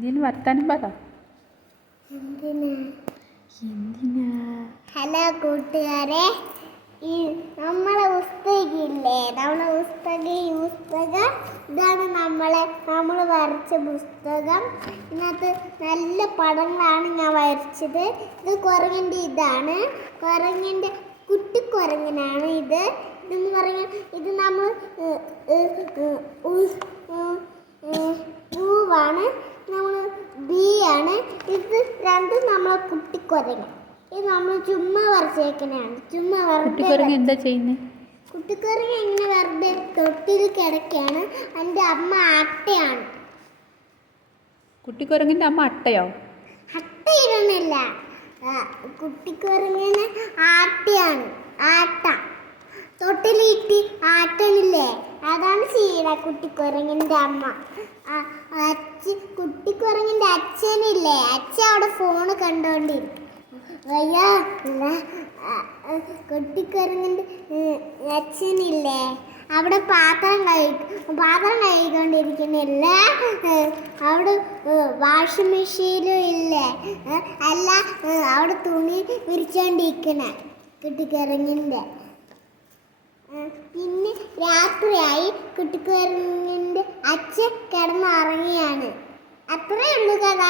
എന്തേലും വർത്താനം പറ. ഹലോ കൂട്ടുകാരെ, ഈ നമ്മളെ പുസ്തകമില്ലേ, ഈ പുസ്തകം ഇതാണ് നമ്മൾ വരച്ച പുസ്തകം. ഇതിനകത്ത് നല്ല പടങ്ങളാണ് ഞാൻ വരച്ചത്. ഇത് കുരങ്ങൻ്റെ ഇതാണ്, കുരങ്ങൻ്റെ കുട്ടിക്കുരങ്ങനാണ് ഇത്. ഇതെന്ന് പറഞ്ഞാൽ ഇത് നമ്മൾ പൂവാണ്, നമ്മൾ ബി ആണ്. ഇത് രണ്ടും നമ്മളെ കുട്ടിക്കുരങ്ങൻ. ഇത് നമ്മൾ ചുമ്മാ വരച്ചേക്കണയാണ്. കുട്ടിക്കുരങ്ങൻ എന്താ ചെയ്യുന്നത്? കുട്ടിക്കുരങ്ങൻ ഇങ്ങനെ വെറുതെ തൊട്ടിൽ കിടക്കുകയാണ്. എൻ്റെ അമ്മ അട്ടയാണ്. കുട്ടിക്കുരങ്ങൻ്റെ അമ്മ അട്ടയോ? അട്ടയിടണില്ല, കുട്ടിക്കുരങ്ങനെ ആട്ടയാണ്. ആട്ട തൊട്ടിലിട്ട് ആട്ടണില്ലേ, അതാണ് ചെയ്യണ കുട്ടിക്കുരങ്ങൻ്റെ അമ്മ. കുട്ടിക്കുരങ്ങൻ്റെ അച്ഛനില്ലേ, അച്ഛൻ അവിടെ ഫോണ് കണ്ടോണ്ടിരിക്കും. കുട്ടിക്കുരങ്ങൻ്റെ അച്ഛനില്ലേ അവിടെ പാത്രം കഴുകിക്കൊണ്ടിരിക്കുന്നില്ല. അവിടെ വാഷിംഗ് മെഷീനും ഇല്ലേ, അല്ല അവിടെ തുണി വിരിച്ചോണ്ടിരിക്കണ കുട്ടിക്കുരങ്ങൻ്റെ. പിന്നെ രാത്രിയായി, കുട്ടിക്കുരങ്ങൻ്റെ അച്ഛൻ കിടന്നുറങ്ങിയാണ്. അത്രയേ ഉള്ളൂ കഥ.